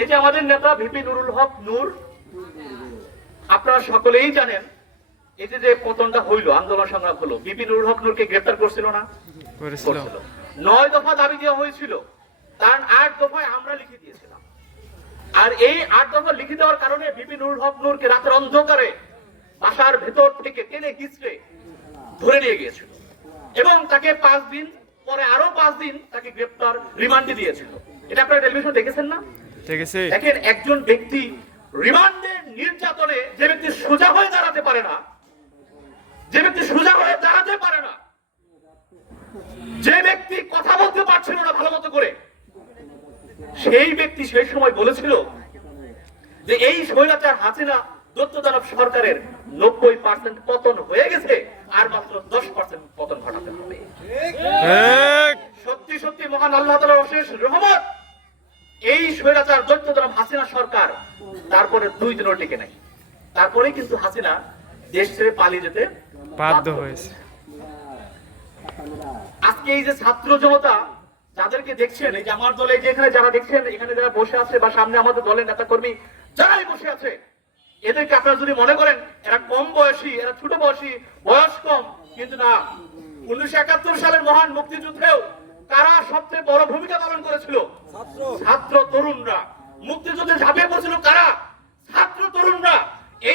এই যে আমাদের নেতা ভিপি নুরুল হক নূর আপনারা সকলেই জানেন এই যে যে পতনটা হইল আন্দোলন সংগ্রাম হলো ভিপি নুরুল হক নূরকে গ্রেফতার করছিল না? নয় দফা দাবি দেওয়া হয়েছিল তার আট দফায় আমরা লিখে দিয়েছিলাম। আর এই আট দফা লিখে দেওয়ার কারণে ভিপি নুরুল হক নূরকে রাতের অন্ধকারে বাসার ভেতর থেকে টেনে হিচড়ে ধরে নিয়ে গিয়েছিল। এবং তাকে পাঁচ দিন পরে আরও পাঁচ দিন তাকে গ্রেপ্তার রিমান্ডে দিয়েছিল। এটা আপনারা টেলিভিশন দেখেছেন না? দেখেন একজন ব্যক্তি রিমান্ডে নির্যাতনে যে ব্যক্তি সোজা হয়ে দাঁড়াতে পারে না যে ব্যক্তি সোজা হয়ে দাঁড়াতে পারে না যে ব্যক্তি কথা বলতে পারছিল না ভালো মতো করে সেই ব্যক্তি সেই সময় বলেছিল যে এই স্বৈরাচার হাসিনা দত্তদানব সরকারের নব্বই পার্সেন্ট পতন হয়ে গেছে আর মাত্র দশ পার্সেন্ট পতন ঘটাতে হবে। এই স্বৈরাচার দৈত্যতরম হাসিনা সরকার তারপরে দুই দিনও টিকে নাই। তারপরে কিন্তু হাসিনা দেশ ছেড়ে পালিয়ে যেতে বাধ্য হয়েছে। আজকে এই যে ছাত্র জনতা যাদেরকে দেখছেন এই যে আমার দলে যে এখানে যারা দেখছেন এখানে যারা বসে আছে বা সামনে আমাদের দলের নেতা কর্মী যারাই বসে আছে এদেরকে আপনারা যদি মনে করেন এরা কম বয়সী এরা ছোট বয়সী বয়স কম কিন্তু না। উনিশশো একাত্তর সালের মহান মুক্তিযুদ্ধেও কারা সবচেয়ে বড় ভূমিকা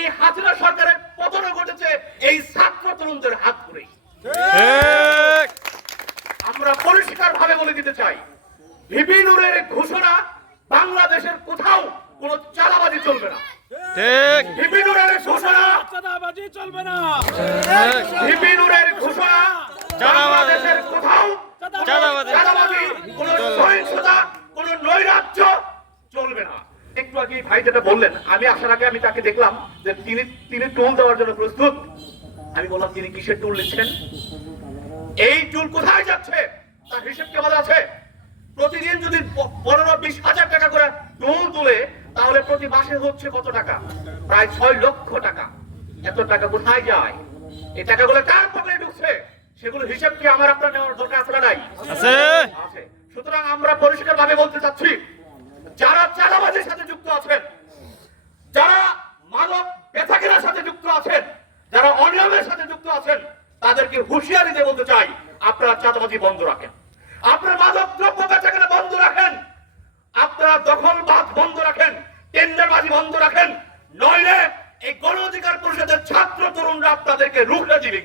এই হাসিনা সরকারের পতন ঘটেছে এই ছাত্র তরুণদের হাত ধরেই। আমরা পরিষ্কার ভাবে বলে দিতে চাই ভিপিনুরের ঘোষণা বাংলাদেশের কোথাও কোনো চালাবাজি চলবে না। ঠিক। ভিপিনুরের ঘোষণা চাঁদাবাজি চলবে না। ভিপিনুরের ঘোষণা বাংলাদেশের কোথাও কোনো সহিংসতা নৈরাজ্য আগে ভাই যেটা বললেন আমি আসার আগে আমি তাকে দেখলাম যে তিনি তিনি টোল দেওয়ার জন্য প্রস্তুত। আমি বললাম তিনি কিসের টোল নিচ্ছেন? এই টুল কোথায় যাচ্ছে? তার হিসেব কি আমাদের আছে? প্রতিদিন যদি পনেরো বিশ হাজার টাকা করে টোল তুলে তাহলে প্রতি মাসে হচ্ছে কত টাকা? প্রায় ছয় লক্ষ টাকা। এত টাকা কোথায় যায়? এই টাকাগুলো কার পকেটে ঢুকছে? সেগুলো হিসেব কি আমার আপনার নেওয়ার দরকার আছে না নাই? আছে। আছে। সুতরাং আমরা পরিষ্কার ভাবে বলতে চাচ্ছি যারা চাঁদাবাজির সাথে যুক্ত আছেন, যারা মানব বেচাকেনার সাথে যুক্ত আছেন, যারা অনিয়মের সাথে যুক্ত আছেন, তাদেরকে হুঁশিয়ারি দিয়ে বলতে চাই, আপনারা চাঁদাবাজি বন্ধ রাখেন। আপনারা মাদক দ্রব্য বেচাকেনা বন্ধ রাখেন। আপনারা দখলবাদ বন্ধ রাখেন। টেন্ডারবাজি বন্ধ রাখেন। নইলে এই গণ অধিকার পরিষদের ছাত্র তরুণরা আপনাদেরকে রুখে দিবে